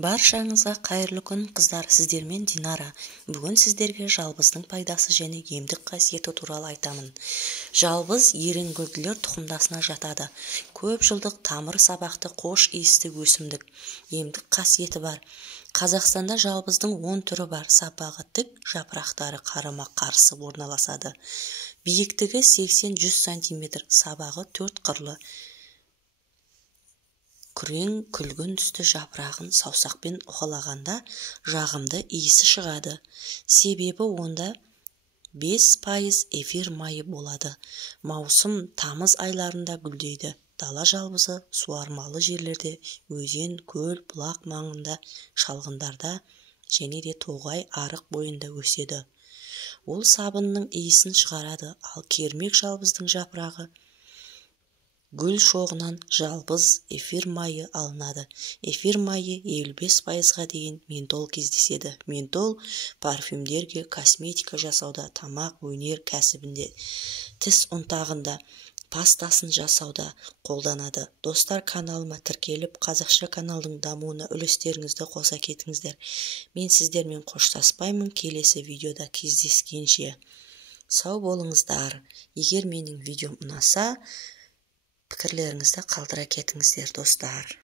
Баршаңызға қайырлы күн қыздар, сіздермен Динара. Бүгін сіздерге жалбыздың пайдасы және емдік қасиеті туралы айтамын. Жалбыз ерінгүлділер тұқымдасына жатады. Көп жылдық тамыр сабақты қош иісті өсімдік. Емдік қасиеті бар. Қазақстанда жалбыздың 10 түрі бар. Сабағы тік, жапырақтары қарама-қарсы орналасады. Биіктігі 80-100 см, сабағы 4 қырлы. Күрең күлгін түсті жапырағын саусақпен уқалағанда жағымды иісі шығады. Себебі онда 5% эфир майы болады. Маусым, тамыз айларында гүлдейді. Дала жалбызы суармалы жерлерде, өзен, көл, бұлақ маңында, шалғындарда және де тоғай, арық бойында өседі. Ол сабынның иісін шығарады, ал кермек жалбыздың жапырағы гүл шоғынан жалбыз эфир майы алынады. Эфир майы 55%-ға дейін ментол кездеседі. Ментол парфюмдерге, косметика жасауда, тамақ, өнер кәсібінде, тіс ұнтағында, пастасын жасауда қолданады. Достар, каналыма тіркеліп, қазақша каналдың дамуына үлестеріңізді қоса кетіңіздер. Мен сіздермен қоштаспаймын, келесі видеода кездескенше. Сау болыңыздар. Егер менің видеом ұнаса, пікірлеріңізді қалдыра кетіңіздер, достар.